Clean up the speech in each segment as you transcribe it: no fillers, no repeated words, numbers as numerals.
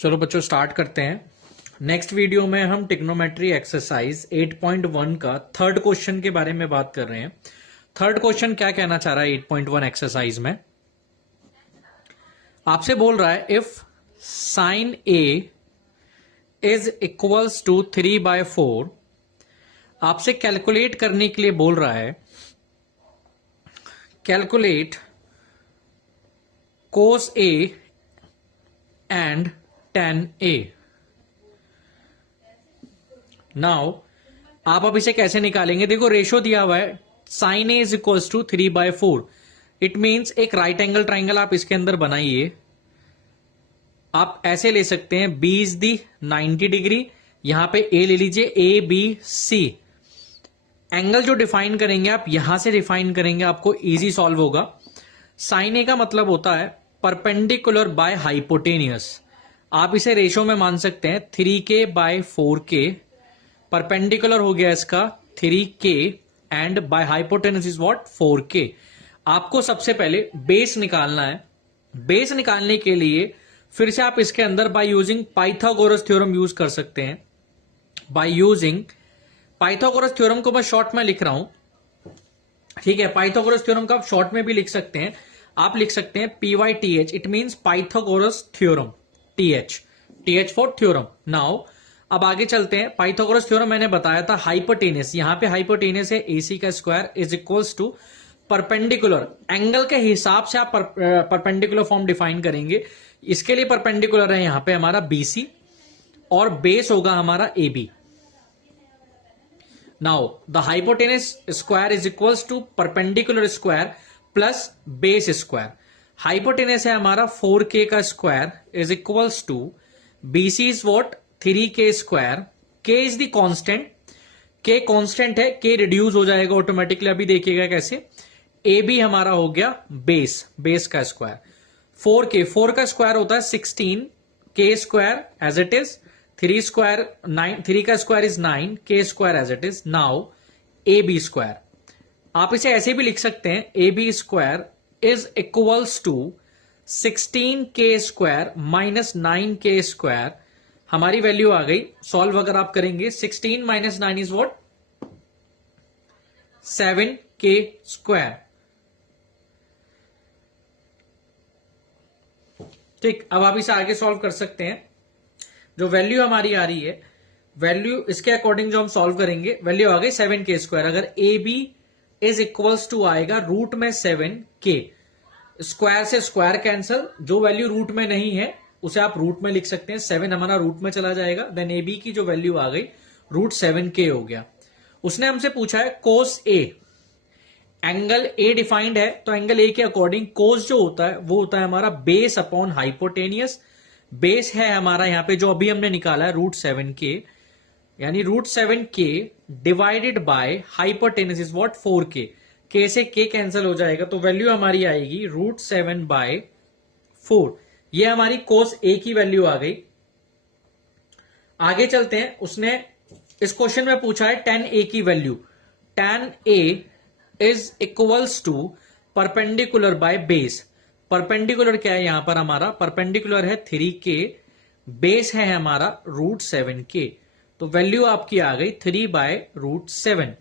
चलो बच्चों स्टार्ट करते हैं। नेक्स्ट वीडियो में हम ट्रिग्नोमेट्री एक्सरसाइज 8.1 का थर्ड क्वेश्चन के बारे में बात कर रहे हैं। थर्ड क्वेश्चन क्या कहना चाह रहा है 8.1 एक्सरसाइज में? आपसे बोल रहा है if sine A is equals to 3/4। आपसे कैलकुलेट करने के लिए बोल रहा है calculate cos A and tan A। Now आप अब इसे कैसे निकालेंगे? देखो रेशो दिया हुआ है sine A is equals to 3/4। It means एक राइट एंगल ट्राइंगल आप इसके अंदर बनाइए। आप ऐसे ले सकते हैं B इज दी 90 डिग्री, यहां पे A ले लीजिए ABC। एंगल जो डिफाइन करेंगे आप यहां से डिफाइन करेंगे, आपको इजी सॉल्व होगा। साइन ए का मतलब होता है परपेंडिकुलर बाय हाइपोटेनियस। आप इसे रेशो में मान सकते हैं 3k/4k। परपेंडिकुलर हो गया इसका 3k and bye hypotenuse is what 4k। आपको सबसे पहले बेस निकालना है। बेस निकालने के लिए फिर से आप इसके अंदर by using Pythagoras theorem use कर सकते हैं। बाय यूजिंग पाइथागोरस थ्योरम को मैं शॉर्ट में लिख रहा हूं, ठीक है। पाइथागोरस थ्योरम को आप शॉर्ट में भी लिख सकते हैं। आप लिख सकते हैं PYTH, it means Pythagoras theorem. TH for theorem. Now अब आगे चलते हैं। पाइथागोरस थ्योरम मैंने बताया था हाइपोटेनस, यहां पे हाइपोटेनस है AC का square is equals to perpendicular. Angle के हिसाब से आप परपेंडिकुलर फॉर्म डिफाइन करेंगे। इसके लिए परपेंडिकुलर है यहां पे हमारा BC और बेस होगा हमारा AB। Now the hypotenuse square is equals to perpendicular square plus base square. Hypotenuse है हमारा 4k का square is equals to BC is what 3k square. k is the constant, k constant है, k reduce हो जाएगा automatically. अभी देखिएगा कैसे। AB हमारा हो गया बेस का स्क्वायर। 4 का स्क्वायर होता है 16, k square as it is, 3 का square is 9, k square as it is. Now AB square आप इसे ऐसे भी लिख सकते हैं AB square is equals to 16k square minus 9k square. हमारी वैल्यू आ गई। सॉल्व अगर आप करेंगे 16 minus 9 is what 7k square. ठीक, अब आप इसे आगे सॉल्व कर सकते हैं। जो वैल्यू हमारी आ रही है, वैल्यू इसके अकॉर्डिंग जो हम सॉल्व करेंगे, वैल्यू आ गई 7k स्क्वायर। अगर AB इज इक्वल्स टू आएगा रूट में 7k, स्क्वायर से स्क्वायर कैंसल, जो वैल्यू रूट में नहीं है उसे आप रूट में लिख सकते हैं। 7 हमारा रूट में चला जाएगा, देन AB की जो वैल्यू आ गई रूट 7k हो गया। उसने हमसे पूछा है कोस A। एंगल A डिफाइंड है तो एंगल A के अकॉर्डिंग कोस जो होता है वो होता है हमारा बेस अपॉन हाइपोटेनियस। बेस है हमारा यहां पे जो अभी हमने निकाला है रूट 7k, यानी root 7k divided by hypotenuse is what 4k। k से k कैंसिल हो जाएगा तो वैल्यू हमारी आएगी रूट 7/4। ये हमारी कोस A की वैल्यू आ गई। आगे चलते हैं। उसने इस क्वेश्चन में पूछा है tan A की value. tan A is equals to perpendicular by base. Perpendicular क्या है यहां पर हमारा? परपेंडिकुलर है 3k, बेस है हमारा रूट 7k। तो वैल्यू आपकी आ गई 3/√7।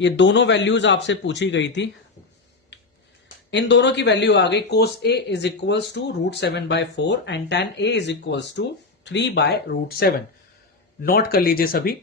ये दोनों वैल्यूज आपसे पूछी गई थी, इन दोनों की वैल्यू आ गई। Cos A is equals to root 7/4 and tan A is equals to 3/√7। Note कर लीजिए सभी।